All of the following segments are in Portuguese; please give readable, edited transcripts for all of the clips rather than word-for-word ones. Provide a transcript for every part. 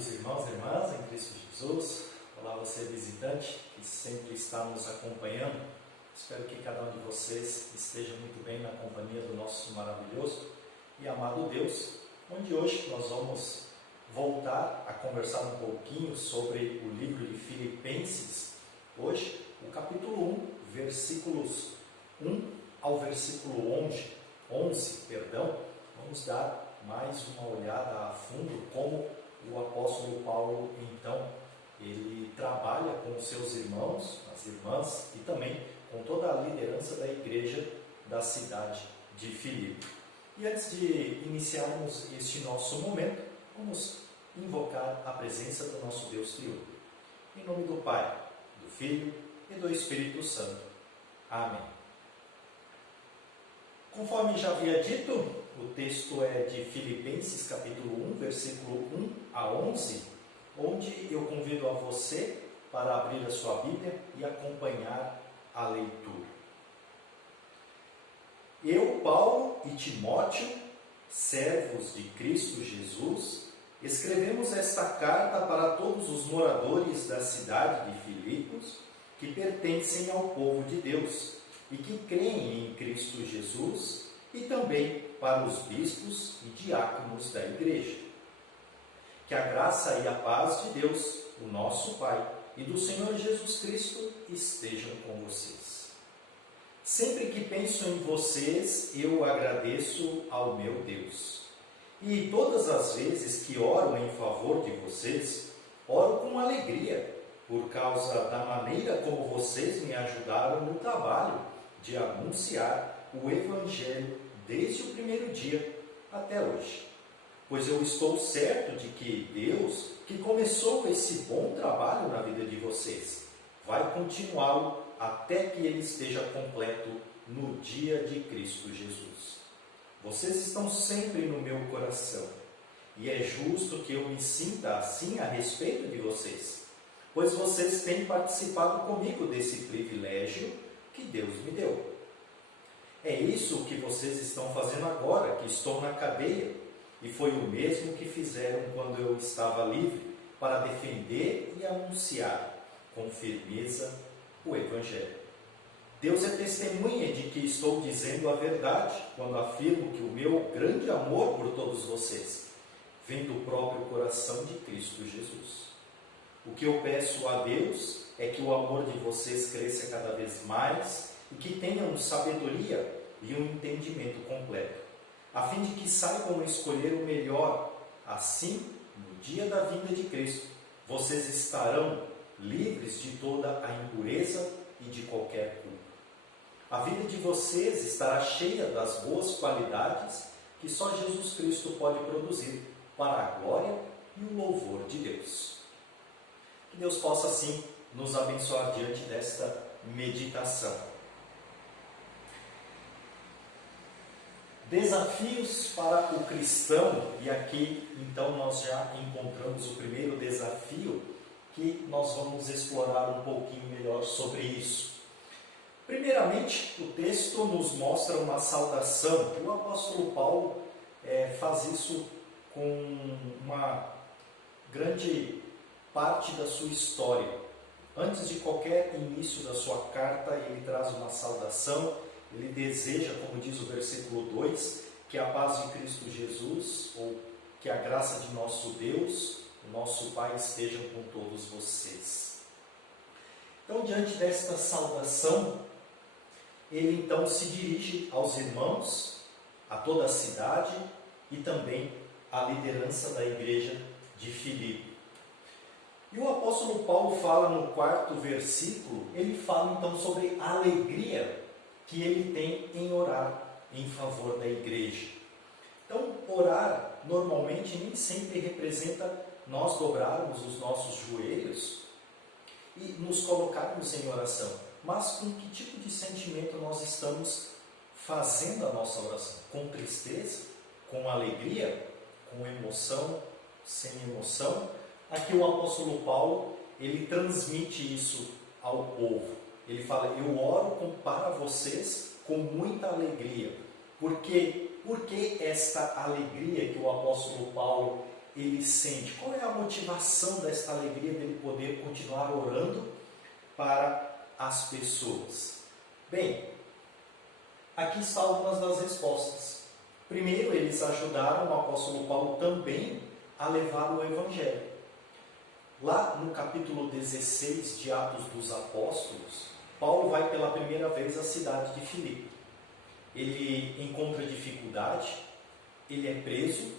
queridos irmãos e irmãs em Cristo Jesus. Olá, você visitante que sempre está nos acompanhando. Espero que cada um de vocês esteja muito bem na companhia do nosso maravilhoso e amado Deus, onde hoje nós vamos voltar a conversar um pouquinho sobre o livro de Filipenses. Hoje, o capítulo 1, versículos 1 ao versículo 11, vamos dar mais uma olhada a fundo como o apóstolo Paulo, então, ele trabalha com os seus irmãos, as irmãs e também com toda a liderança da igreja da cidade de Filipe. E antes de iniciarmos este nosso momento, vamos invocar a presença do nosso Deus Triuno. Em nome do Pai, do Filho e do Espírito Santo. Amém. Conforme já havia dito, o texto é de Filipenses capítulo 1, versículo 1 a 11, onde eu convido a você para abrir a sua Bíblia e acompanhar a leitura. Eu, Paulo e Timóteo, servos de Cristo Jesus, escrevemos esta carta para todos os moradores da cidade de Filipos, que pertencem ao povo de Deus e que creem em Cristo Jesus, e também para os bispos e diáconos da igreja. Que a graça e a paz de Deus, o nosso Pai, e do Senhor Jesus Cristo estejam com vocês. Sempre que penso em vocês, eu agradeço ao meu Deus. E todas as vezes que oro em favor de vocês, oro com alegria, por causa da maneira como vocês me ajudaram no trabalho de anunciar o Evangelho desde o primeiro dia até hoje. Pois eu estou certo de que Deus, que começou esse bom trabalho na vida de vocês, vai continuá-lo até que ele esteja completo no dia de Cristo Jesus. Vocês estão sempre no meu coração, e é justo que eu me sinta assim a respeito de vocês, pois vocês têm participado comigo desse privilégio que Deus me deu. É isso que vocês estão fazendo agora, que estou na cadeia, e foi o mesmo que fizeram quando eu estava livre, para defender e anunciar com firmeza o Evangelho. Deus é testemunha de que estou dizendo a verdade, quando afirmo que o meu grande amor por todos vocês vem do próprio coração de Cristo Jesus. O que eu peço a Deus é que o amor de vocês cresça cada vez mais e que tenham sabedoria e um entendimento completo, a fim de que saibam escolher o melhor. Assim, no dia da vinda de Cristo, vocês estarão livres de toda a impureza e de qualquer culpa. A vida de vocês estará cheia das boas qualidades que só Jesus Cristo pode produzir para a glória e o louvor de Deus. Que Deus possa, assim, nos abençoar diante desta meditação. Desafios para o cristão, e aqui então nós já encontramos o primeiro desafio que nós vamos explorar um pouquinho melhor sobre isso. Primeiramente, o texto nos mostra uma saudação. O apóstolo Paulo faz isso com uma grande parte da sua história. Antes de qualquer início da sua carta, ele traz uma saudação. Ele deseja, como diz o versículo 2, que a paz de Cristo Jesus, ou que a graça de nosso Deus, o nosso Pai, estejam com todos vocês. Então, diante desta saudação, ele então se dirige aos irmãos, a toda a cidade e também à liderança da igreja de Filipe. E o apóstolo Paulo fala no 4º versículo, ele fala então sobre a alegria que ele tem em orar em favor da igreja. Então, orar normalmente nem sempre representa nós dobrarmos os nossos joelhos e nos colocarmos em oração. Mas com que tipo de sentimento nós estamos fazendo a nossa oração? Com tristeza? Com alegria? Com emoção? Sem emoção? Aqui o apóstolo Paulo, ele transmite isso ao povo. Ele fala, eu oro para vocês com muita alegria. Por que esta alegria que o apóstolo Paulo ele sente? Qual é a motivação desta alegria dele poder continuar orando para as pessoas? Bem, aqui estão algumas das respostas. Primeiro, eles ajudaram o apóstolo Paulo também a levar o Evangelho. Lá no capítulo 16 de Atos dos Apóstolos, Paulo vai pela primeira vez à cidade de Filipe. Ele encontra dificuldade, ele é preso,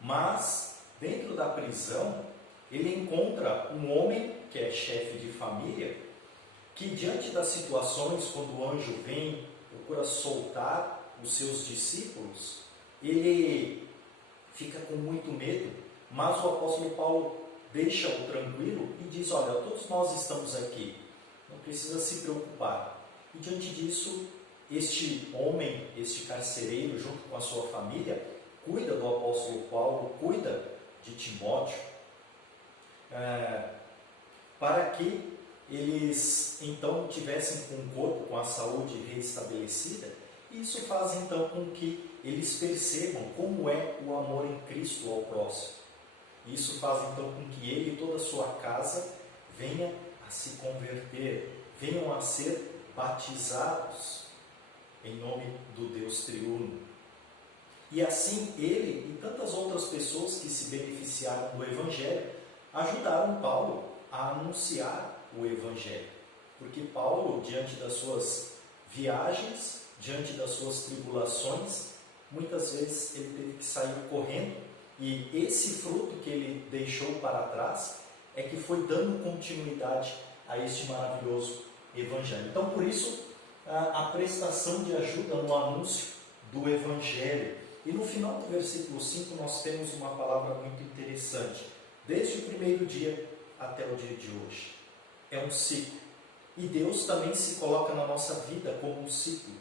mas dentro da prisão ele encontra um homem que é chefe de família, que diante das situações, quando o anjo vem, procura soltar os seus discípulos, ele fica com muito medo, mas o apóstolo Paulo deixa-o tranquilo e diz: olha, todos nós estamos aqui, não precisa se preocupar. E diante disso, este homem, este carcereiro, junto com a sua família, cuida do apóstolo Paulo, cuida de Timóteo, para que eles então tivessem com o corpo, com a saúde reestabelecida. E isso faz então com que eles percebam como é o amor em Cristo ao próximo. Isso faz então com que ele e toda a sua casa venham a se converter, venham a ser batizados em nome do Deus triuno. E assim ele e tantas outras pessoas que se beneficiaram do Evangelho ajudaram Paulo a anunciar o Evangelho. Porque Paulo, diante das suas viagens, diante das suas tribulações, muitas vezes ele teve que sair correndo, e esse fruto que ele deixou para trás é que foi dando continuidade a este maravilhoso Evangelho. Então, por isso, a prestação de ajuda no anúncio do Evangelho. E no final do versículo 5 nós temos uma palavra muito interessante. Desde o primeiro dia até o dia de hoje. É um ciclo. E Deus também se coloca na nossa vida como um ciclo.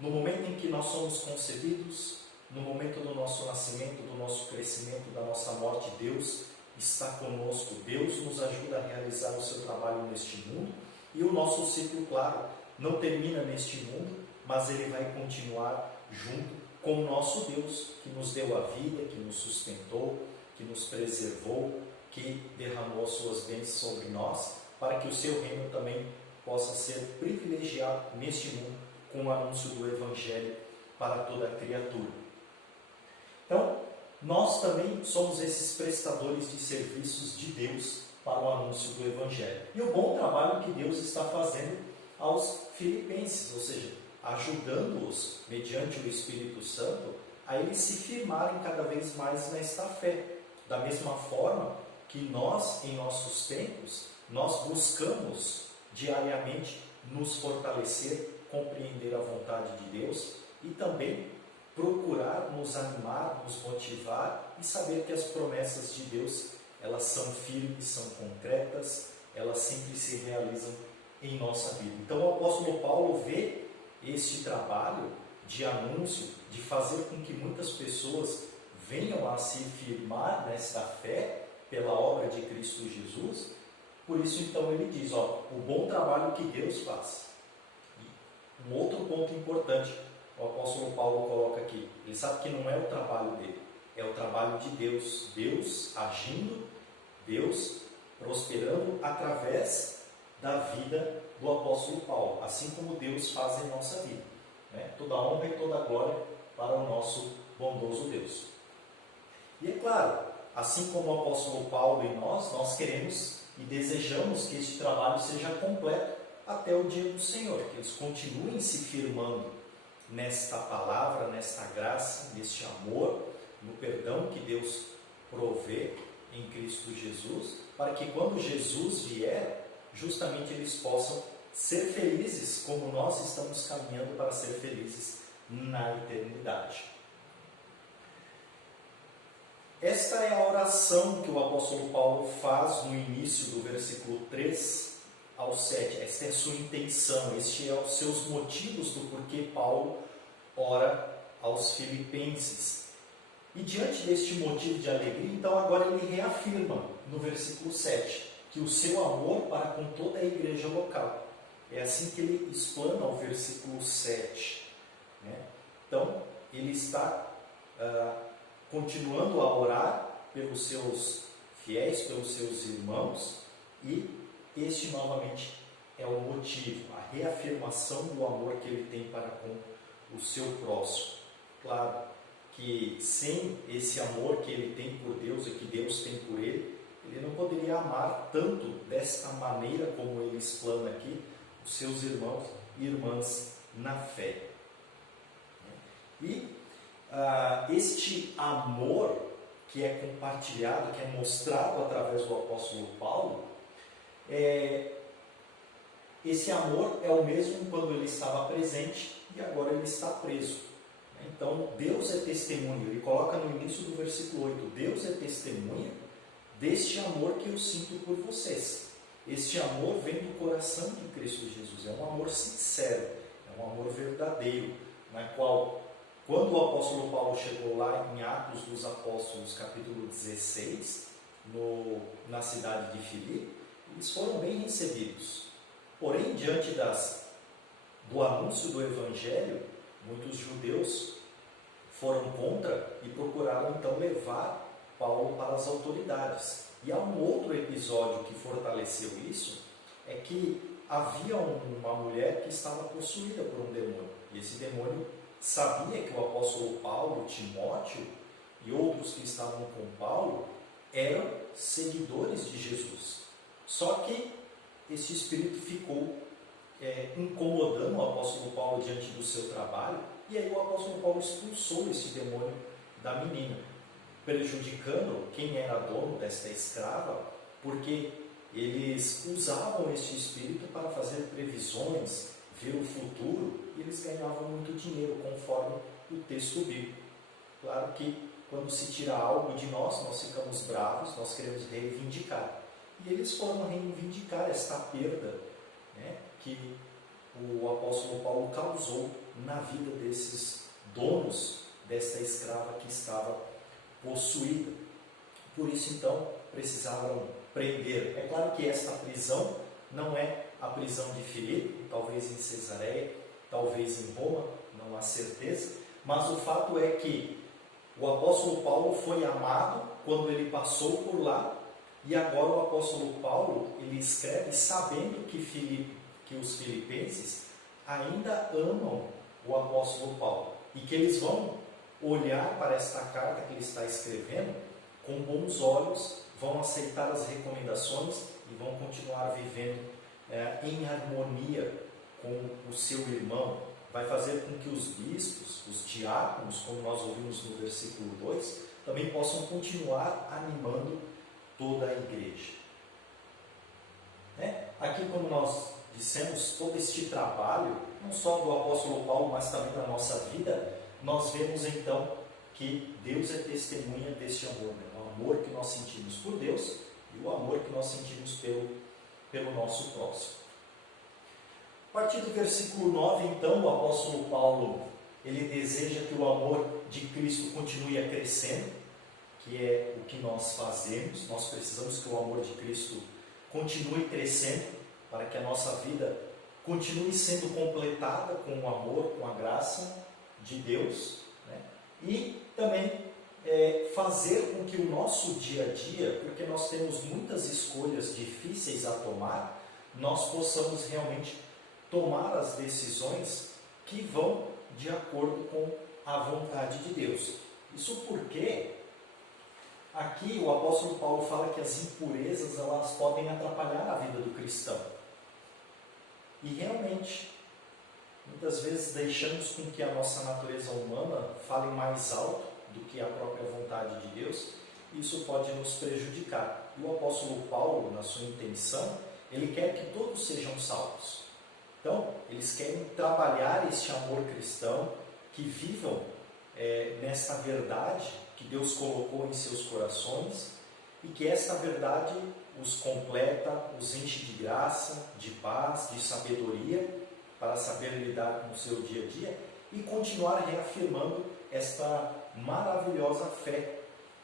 No momento em que nós somos concebidos, no momento do nosso nascimento, do nosso crescimento, da nossa morte, Deus está conosco. Deus nos ajuda a realizar o seu trabalho neste mundo. E o nosso ciclo, claro, não termina neste mundo, mas ele vai continuar junto com o nosso Deus, que nos deu a vida, que nos sustentou, que nos preservou, que derramou as suas bênçãos sobre nós, para que o seu reino também possa ser privilegiado neste mundo com o anúncio do Evangelho para toda a criatura. Então, nós também somos esses prestadores de serviços de Deus para o anúncio do Evangelho. E o bom trabalho que Deus está fazendo aos filipenses, ou seja, ajudando-os, mediante o Espírito Santo, a eles se firmarem cada vez mais nesta fé. Da mesma forma que nós, em nossos tempos, nós buscamos diariamente nos fortalecer, compreender a vontade de Deus e também procurar nos animar, nos motivar e saber que as promessas de Deus, elas são firmes, são concretas, elas sempre se realizam em nossa vida. Então o apóstolo Paulo vê este trabalho de anúncio, de fazer com que muitas pessoas venham a se firmar nesta fé pela obra de Cristo Jesus. Por isso então ele diz, o bom trabalho que Deus faz. E um outro ponto importante, o apóstolo Paulo coloca aqui, ele sabe que não é o trabalho dele, é o trabalho de Deus. Deus agindo, Deus prosperando através da vida do apóstolo Paulo, assim como Deus faz em nossa vida. Toda a honra e toda a glória para o nosso bondoso Deus. E é claro, assim como o apóstolo Paulo e nós queremos e desejamos que este trabalho seja completo até o dia do Senhor, que eles continuem se firmando nesta palavra, nesta graça, neste amor, no perdão que Deus provê em Cristo Jesus, para que quando Jesus vier, justamente eles possam ser felizes como nós estamos caminhando para ser felizes na eternidade. Esta é a oração que o apóstolo Paulo faz no início do versículo 3 ao 7. Esta é a sua intenção, este é os seus motivos do porquê Paulo ora aos filipenses. E diante deste motivo de alegria, então agora ele reafirma no versículo 7 que o seu amor para com toda a igreja local. É assim que ele explana o versículo 7. Então, ele está continuando a orar pelos seus fiéis, pelos seus irmãos, e este novamente é o motivo, a reafirmação do amor que ele tem para com o seu próximo. Claro que sem esse amor que ele tem por Deus e que Deus tem por ele, ele não poderia amar tanto desta maneira como ele explana aqui os seus irmãos e irmãs na fé. E este amor que é compartilhado, que é mostrado através do apóstolo Paulo, esse amor é o mesmo quando ele estava presente e agora ele está preso. Então, Deus é testemunha, ele coloca no início do versículo 8, Deus é testemunha deste amor que eu sinto por vocês. Este amor vem do coração de Cristo Jesus, é um amor sincero, é um amor verdadeiro, na qual, quando o apóstolo Paulo chegou lá em Atos dos Apóstolos, capítulo 16, na cidade de Filipe, eles foram bem recebidos. Porém, diante do anúncio do Evangelho, muitos judeus foram contra e procuraram então levar Paulo para as autoridades. E há um outro episódio que fortaleceu isso, é que havia uma mulher que estava possuída por um demônio. E esse demônio sabia que o apóstolo Paulo, Timóteo e outros que estavam com Paulo eram seguidores de Jesus. Só que esse espírito ficou incomodando o apóstolo Paulo diante do seu trabalho, e aí o apóstolo Paulo expulsou esse demônio da menina, prejudicando quem era dono desta escrava, porque eles usavam este espírito para fazer previsões, ver o futuro, e eles ganhavam muito dinheiro, conforme o texto bíblico. Claro que quando se tira algo de nós, nós ficamos bravos, nós queremos reivindicar. E eles foram reivindicar esta perda, né, que o apóstolo Paulo causou na vida desses donos desta escrava que estava possuída. Por isso, então, precisavam prender. É claro que esta prisão não é a prisão de Filipe, talvez em Cesareia, talvez em Roma, não há certeza, mas o fato é que o apóstolo Paulo foi amado quando ele passou por lá, e agora o apóstolo Paulo, ele escreve sabendo que os filipenses ainda amam o apóstolo Paulo, e que eles vão olhar para esta carta que ele está escrevendo com bons olhos, vão aceitar as recomendações e vão continuar vivendo em harmonia com o seu irmão. Vai fazer com que os bispos, os diáconos, como nós ouvimos no versículo 2, também possam continuar animando toda a igreja. Aqui, como nós dissemos, todo este trabalho, não só do apóstolo Paulo, mas também da nossa vida, nós vemos então que Deus é testemunha deste amor, né? O amor que nós sentimos por Deus e o amor que nós sentimos pelo nosso próximo. A partir do versículo 9, então, o apóstolo Paulo, ele deseja que o amor de Cristo continue a crescendo, que é o que nós fazemos. Nós precisamos que o amor de Cristo continue crescendo, para que a nossa vida continue sendo completada com o amor, com a graça de Deus, né? E também fazer com que o nosso dia a dia, porque nós temos muitas escolhas difíceis a tomar, nós possamos realmente tomar as decisões que vão de acordo com a vontade de Deus. Isso porque aqui o apóstolo Paulo fala que as impurezas elas podem atrapalhar a vida do cristão. E realmente, muitas vezes deixamos com que a nossa natureza humana fale mais alto do que a própria vontade de Deus, e isso pode nos prejudicar. E o apóstolo Paulo, na sua intenção, ele quer que todos sejam salvos. Então, eles querem trabalhar este amor cristão, que vivam nessa verdade que Deus colocou em seus corações, e que esta verdade os completa, os enche de graça, de paz, de sabedoria, para saber lidar com o seu dia a dia e continuar reafirmando esta maravilhosa fé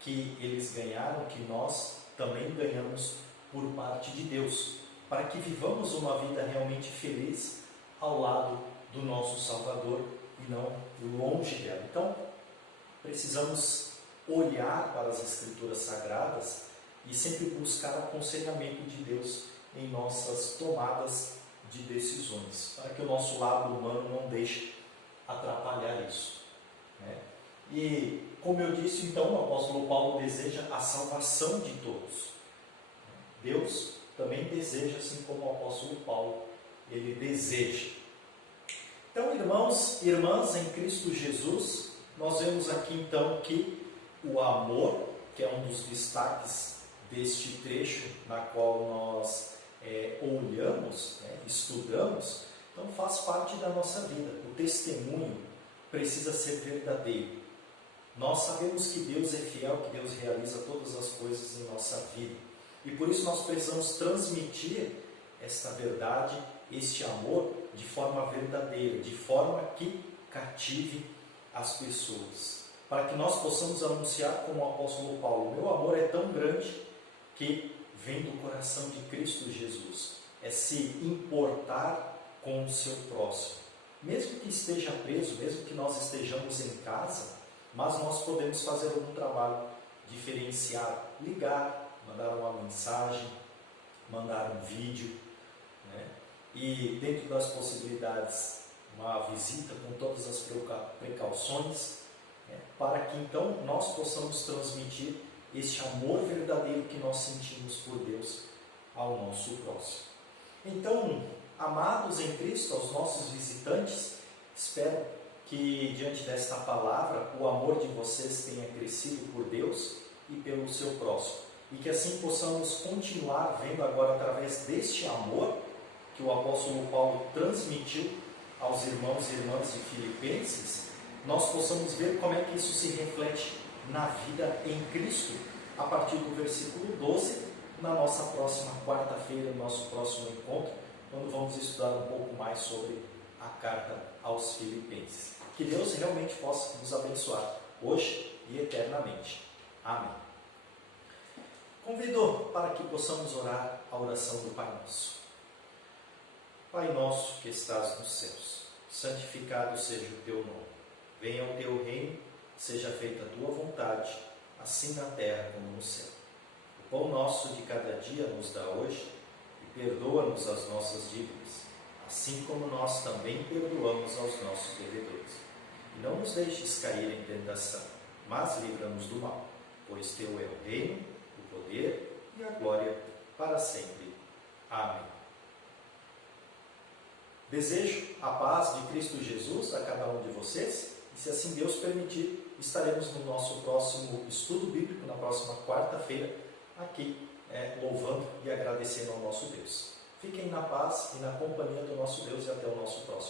que eles ganharam, que nós também ganhamos por parte de Deus, para que vivamos uma vida realmente feliz ao lado do nosso Salvador e não longe dela. Então, precisamos olhar para as Escrituras Sagradas e sempre buscar o aconselhamento de Deus em nossas tomadas de decisões, para que o nosso lado humano não deixe atrapalhar isso, né? E, como eu disse, então, o apóstolo Paulo deseja a salvação de todos. Deus também deseja, assim como o apóstolo Paulo, ele deseja. Então, irmãos e irmãs em Cristo Jesus, nós vemos aqui então que o amor, que é um dos destaques deste trecho na qual nós olhamos, né, estudamos, então faz parte da nossa vida. O testemunho precisa ser verdadeiro. Nós sabemos que Deus é fiel, que Deus realiza todas as coisas em nossa vida. E por isso nós precisamos transmitir esta verdade, este amor, de forma verdadeira, de forma que cative as pessoas. Para que nós possamos anunciar como o apóstolo Paulo: meu amor é tão grande que vem do coração de Cristo Jesus. É se importar com o seu próximo. Mesmo que esteja preso, mesmo que nós estejamos em casa, mas nós podemos fazer algum trabalho diferenciado. Ligar, mandar uma mensagem, mandar um vídeo, né? E dentro das possibilidades, uma visita com todas as precauções, né? Para que então nós possamos transmitir este amor verdadeiro que nós sentimos por Deus ao nosso próximo. Então, amados em Cristo, aos nossos visitantes, espero que diante desta palavra o amor de vocês tenha crescido por Deus e pelo seu próximo, e que assim possamos continuar vendo agora, através deste amor que o apóstolo Paulo transmitiu aos irmãos e irmãs de Filipenses, nós possamos ver como é que isso se reflete na vida em Cristo, a partir do versículo 12, na nossa próxima quarta-feira, no nosso próximo encontro, quando vamos estudar um pouco mais sobre a carta aos Filipenses. Que Deus realmente possa nos abençoar, hoje e eternamente. Amém. Convido para que possamos orar a oração do Pai Nosso. Pai nosso que estás nos céus, santificado seja o teu nome. Venha o teu reino, seja feita a tua vontade, assim na terra como no céu. O pão nosso de cada dia nos dá hoje, e perdoa-nos as nossas dívidas, assim como nós também perdoamos aos nossos devedores. E não nos deixes cair em tentação, mas livra-nos do mal, pois teu é o reino, o poder e a glória para sempre. Amém. Desejo a paz de Cristo Jesus a cada um de vocês, e se assim Deus permitir, estaremos no nosso próximo estudo bíblico, na próxima quarta-feira, aqui, louvando e agradecendo ao nosso Deus. Fiquem na paz e na companhia do nosso Deus e até o nosso próximo.